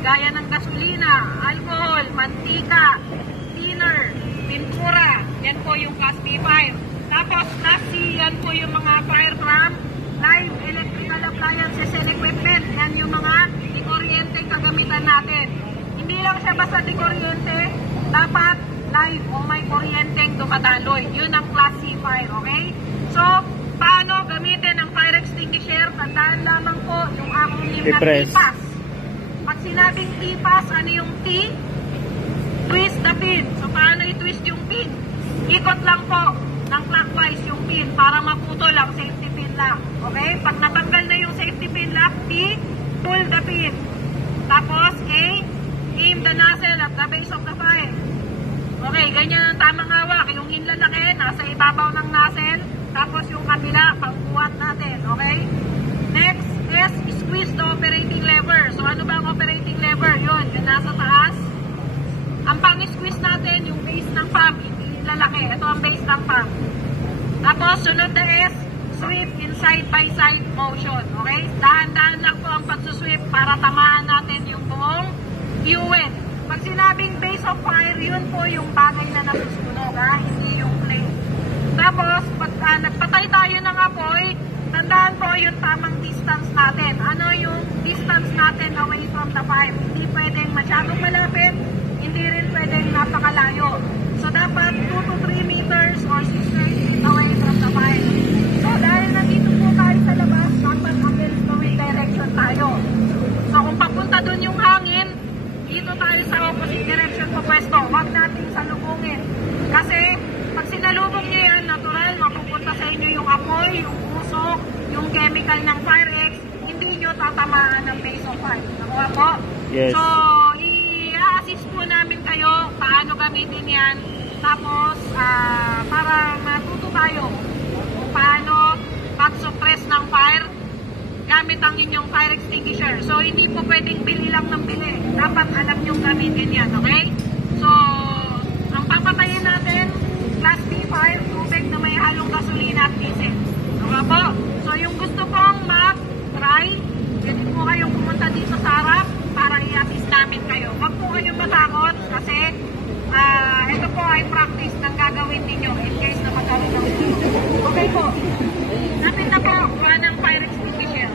gaya ng gasolina, alcohol, mantika, thinner, pintura. Yan po yung Class B fire. Tapos Class C, yan po yung mga fire from live electrical appliances and equipment. Yan yung mga dikuryente kagamitan natin. Hindi lang siya basta dikuryente, dapat live o may kuryenteng dumadaloy. Yun ang Class C fire, okay? So, paano gamitin ang fire extinguisher? Tandaan lamang po yung acronym na TPAS. Pag sinabing TPAS, ano yung T? Twist the pin. So, paano i-twist yung pin? Ikot lang po ng clockwise yung pin para maputol ang safety pin lock. Okay? Pag natanggal na yung safety pin lock, T, pull the pin. Tapos, A, aim the nozzle at the base of the fire. Okay, ganyan ang tamang hawak. Yung hinlalaki, nasa ibabaw ng nozzle. Tapos yung kabila, pangbuhat natin. Okay? Next is squeeze the operating lever. So, ano ba ang operating lever? Yun, yung nasa taas. Ang pang-squeeze natin, yung base ng pump, hindi lalaki. Ito ang base ng pump. Tapos, sunod na is sweep in side-by-side motion. Okay? Dahan-dahan lang po ang pagsusweep para tamaan natin yung buong fuel. Pag sinabing base of fire, yun po yung bagay na nasusunog, ha? Hindi yung flame. Tapos, pag nagpatay tayo ng apoy, tandaan po yung tamang distance natin. Ano yung distance natin away from the fire? Hindi pwedeng masyadong malapit, hindi rin pwedeng napakalayo. So, dapat 2 to 3 meters or 6 feet away from the fire. So, dahil nandito po tayo sa labas, dapat against direction tayo. So, kung papunta dun yung hangin, dito tayo sa opposite direction po pwesto. Huwag natin salubungin. Kasi, pag sinalubong nyo yan, natural, mapupunta sa inyo yung apoy, yung usok, yung chemical ng fire X, hindi nyo tatamaan ng base of fire. Nakuha po? Yes. So, i-assist po namin kayo paano gamitin yan. Tapos, para matuto tayo kung paano pag-suppress ng fire gamit ang inyong fire extinguisher. So, hindi po pwedeng bili lang ng bili. Dapat alam nyo gamitin yan, okay? So, ang papatayin natin, Class B fire, tubig na may halong gasolina at diesel. Okay po? So, yung gusto pong mag-try, pwede po kayong pumunta dito sa harap para i-assist namin kayo. Huwag po kayong matakot kasi ito po ay practice ng gagawin ninyo in case na magkaroon ng okay po. Napit na po, wala ng fire extinguisher.